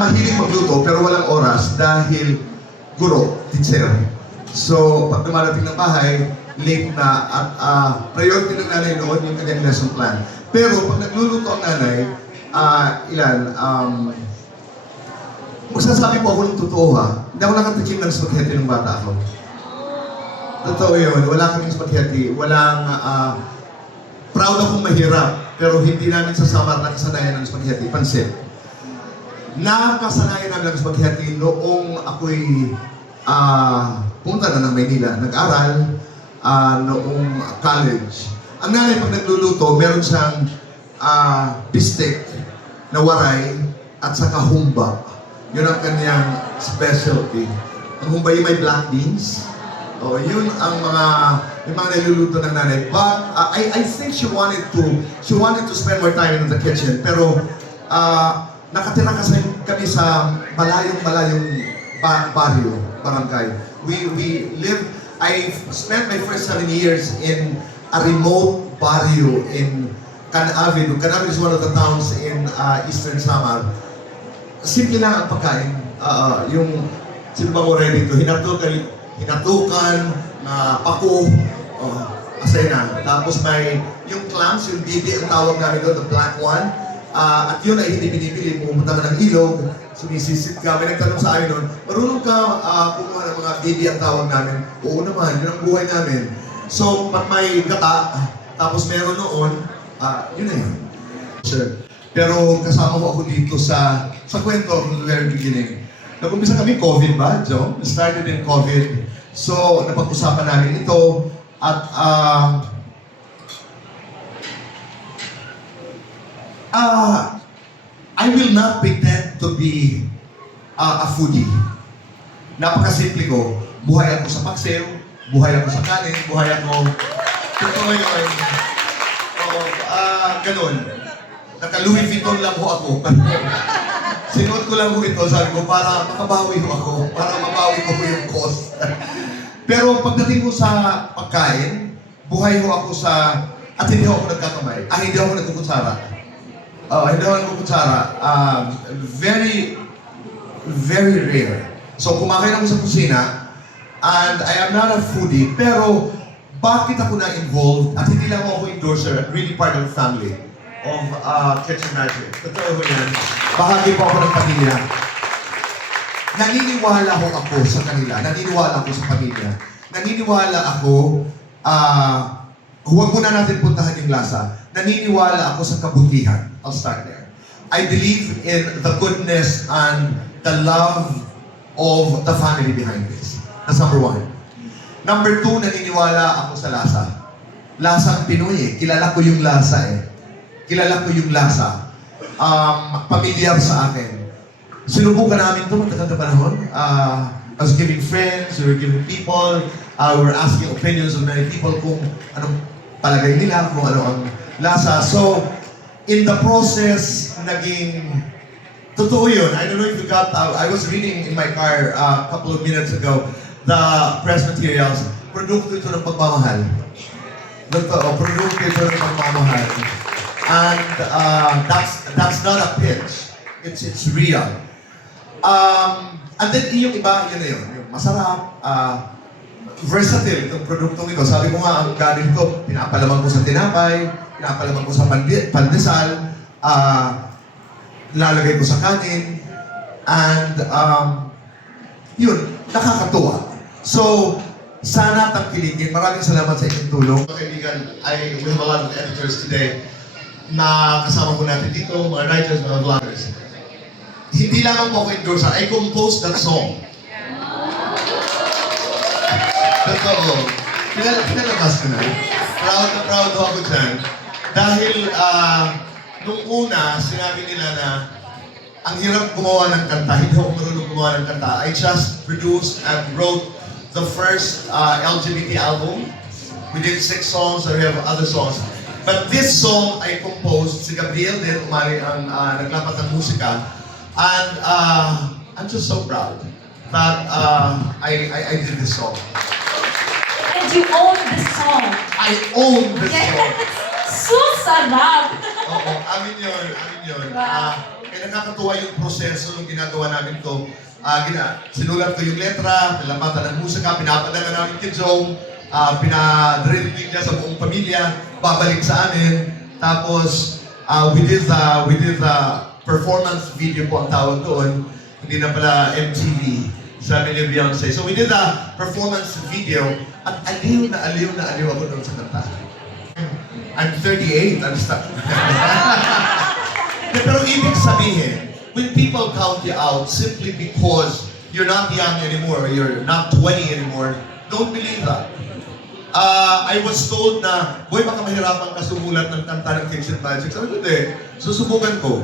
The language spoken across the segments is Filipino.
mahilig magluto pero walang oras dahil guro, teacher. So, pag dumarating ng bahay, late na at priority ng nanay noon yung kanyang lesson plan. Pero pag nagluluto ang nanay, magsasabi po ako ng totoo ha, hindi ako nakatikim ng spaghetti ng bata ako. Totoo yun, wala kaming spaghetti, walang, proud akong mahirap, pero hindi namin sa Samar nakasanayan ng spaghetti, pansit. Nakasanayan namin ng spaghetti noong ako'y pumunta na ng Maynila, nag-aral noong college. Ang nanay pag nagluluto, meron siyang bistek na waray at saka humba. Yun ang kanyang specialty. Ang humba yung may black beans. Oh, yun ang yung mga niluluto ng nanay. But I think she wanted to spend more time in the kitchen. Pero nakatira kasi kami sa malayong barrio, barangay. I spent my first 7 years in a remote barrio in Canavid. Canavid is one of the towns in Eastern Samar. Simple lang ang pagkain. Yung sino ba mo ready to? Hinatukan, na pako, asay na. Tapos may yung clams, yung bibi ang tawag namin doon, the black one. At yun ay hindi pinipili, pumunta ka ng ilog, sumisisit ka. May nagtanong sa amin noon, marunong ka kumuha ng mga bibi ang tawag namin? Oo naman, yun ang buhay namin. So, pag may gata, tapos meron noon, yun na yun. Sure. Pero kasama ko ako dito sa kwento from the very beginning. Nag-umpisa kami COVID ba, Joe? Started in COVID. So, napag-usapan namin ito at I will not pretend to be a foodie. Napakasimple ko. Buhay ako sa paksiw, buhay ako sa kanin, buhay ako... Totoo yun. Ganun. Naka-Louis Vuitton lang ho ako. Sinuot ko lang ho ito, sabi ko, para makabawi ho ako, para mabawi ko ho yung cost. Pero pagdating ko sa pagkain, buhay ho ako sa... At hindi ho ako nagkakamay. Hindi ako nagkukutsara. Hindi ako nagkukutsara. Very, very rare. So, kumakain ako sa kusina, and I am not a foodie, pero bakit ako na-involved, at hindi lang ako endorser, really part of the family of Kitchen Magic. Totoo ko yan. Bahagi po ako ng pamilya. Naniniwala ho ako sa kanila. Naniniwala ako sa pamilya. Naniniwala ako, huwag muna natin puntahan yung lasa. Naniniwala ako sa kabutihan. I'll start there. I believe in the goodness and the love of the family behind this. That's number one. Number two, naniniwala ako sa lasa. Lasang Pinoy eh. Kilala ko yung lasa eh. Kilala ko yung lasa. Pamilyar sa akin. Sinubukan namin ito matagal na panahon. I was giving friends, we were giving people, we were asking opinions of many people kung anong palagay nila, kung ano ang lasa. So, in the process, naging totoo yun. I don't know if you got, I was reading in my car a couple of minutes ago, the press materials, produkto ito ng pagmamahal. Totoo, produkto ito ng pagmamahal. And that's not a pitch. It's real. And then yung iba, yun na yun. Yung masarap, versatile itong produktong ito. Sabi ko nga, ang galing ito, pinapalaman ko sa tinapay, pinapalaman ko sa pandesal, lalagay ko sa kanin, and yun, nakakatuwa. So, sana tangkilikin. Maraming salamat sa inyong tulong. Mga kaibigan, we have a lot of editors today na kasama ko natin dito, mga writers, mga vloggers. Hindi lang ako endorser, I composed that song. Totoo. Pinalabas ko na. Proud na proud ako dyan. Dahil nung una, sinabi nila na ang hirap gumawa ng kanta, hindi ako marunong gumawa ng kanta. I just produced and wrote the first LGBT album. We did 6 songs and we have other songs. But this song I composed, si Gabriel din, umali ang naglapat ng musika. And I'm just so proud that I did this song. And you own this song. I own this song. So sarap! Oo, amin yun, amin yun. Wow. nakakatuwa yung proseso nung ginagawa namin to. Sinulat ko yung letra, nilambatan ng musika, pinapadala namin kay Joe, pinadrill niya sa buong pamilya, babalik sa amin. Tapos, we did the performance video po ang tawag doon. Hindi na pala MTV, sabi ni Beyonce. So we did a performance video at aliw na aliw ako doon sa kanta. I'm 38, I'm stuck. Pero ibig sabihin, when people count you out simply because you're not young anymore, you're not 20 anymore, don't believe that. I was told na, boy, baka mahirapan ka sumulat ng kanta ng Kitchen Magic. Sabi ko, hindi. Susubukan ko.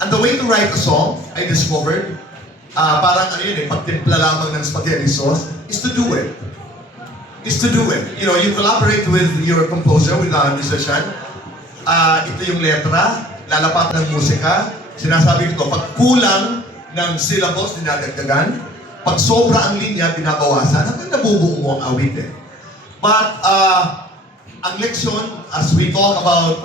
And the way to write a song, I discovered, parang ano yun pagtimpla lamang ng spaghetti sauce, is to do it. You know, you collaborate with your composer, with a musician. Ito yung letra, lalapat ng musika. Sinasabi ko, pag kulang ng syllables, dinadagdagan. Pag sobra ang linya, binabawasan. Hanggang nabubuo mo ang awitin. But, ang leksyon, as we talk about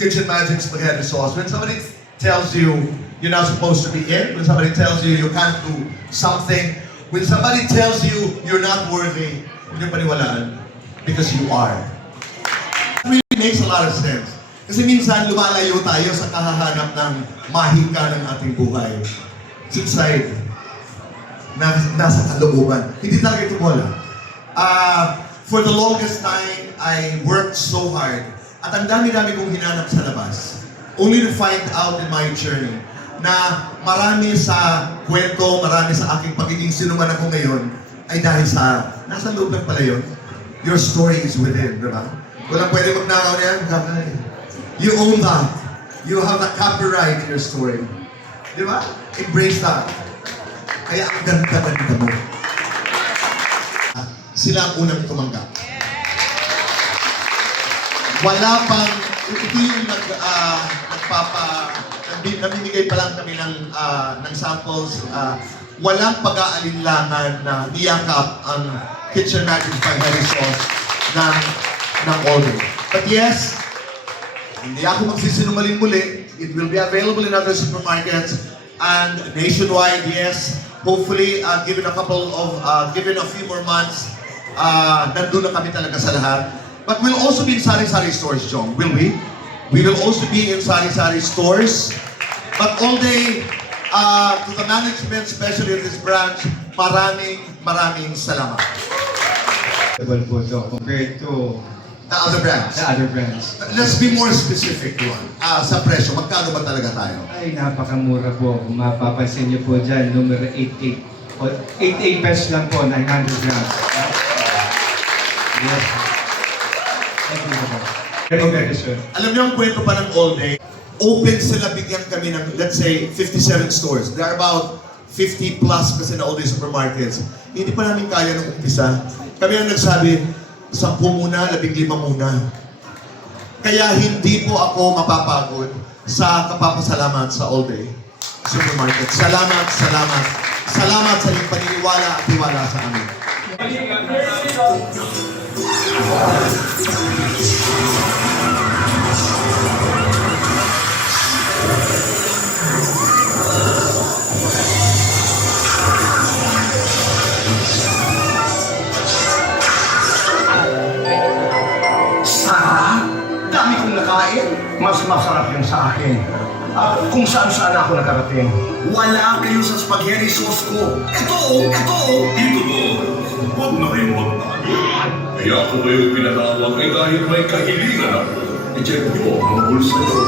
Kitchen Magic spaghetti sauce, when somebody tells you you're not supposed to be in, when somebody tells you you can't do something, when somebody tells you you're not worthy, huwag niyo paniwalaan, because you are. It really makes a lot of sense. Kasi minsan lumalayo tayo sa kahahanap ng mahika ng ating buhay. It's inside. Nasa kalooban. Hindi talaga ito bola. For the longest time, I worked so hard. At ang dami-dami kong hinanap sa labas. Only to find out in my journey na marami sa kwento, marami sa aking pagiging sinuman ako ngayon ay dahil sa, nasa loob lang pala yun. Your story is within, di ba? Walang pwede magnakaw niyan. You own that. You have the copyright to your story. Di ba? Embrace that. Kaya ang ganda-ganda mo. Sila ang unang tumanggap. Wala pang, ito yung namimigay pa lang kami ng samples. Walang pag-aalinlangan na niyakap ang Kitchen Magic spaghetti sauce ng Alden. But yes, hindi ako magsisinungaling muli. It will be available in other supermarkets and nationwide, yes. Hopefully, given a few more months, nandun na kami talaga sa lahat. But we'll also be in sari-sari stores, John, will we? We will also be in sari-sari stores. But all day, to the management, especially of this branch, maraming salamat. Po ito compared to The other brands. the other brands. Let's be more specific, Juan. Sa presyo, magkano ba talaga tayo? Ay, napakamura po. Kung mapapansin niyo po dyan, numero 88. 88 pesos lang po, 900 grams. Yes. Thank you po. Very sure. Alam niyo ang kwento pa ng All Day, open sila, bigyan kami ng, let's say, 57 stores. There are about 50 plus kasi na All Day supermarkets. Hindi pa namin kaya nung umpisa. Kami ang nagsabi, 10 muna, 15 muna. Kaya hindi po ako mapapagod sa kapapasalamat sa All Day Supermarket. Salamat sa inyong paniniwala at tiwala sa amin. Dami kong nakain. Mas masarap yung sa akin. At kung saan-saan ako nakarating. Wala kayo sa spaghetti sauce ko. Ito. Ito mo, huwag na kayong magtalo. Kaya ako kayo pinatawag ay dahil may kahilingan ako. I-check mo ang bulsa nyo.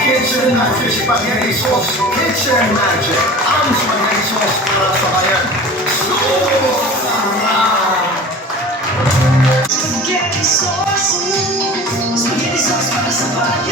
Kitchen Magic Spaghetti Sauce. Kitchen Magic. Ang spaghetti sauce para sa bayan. Spaghetti sauce para sa bayan.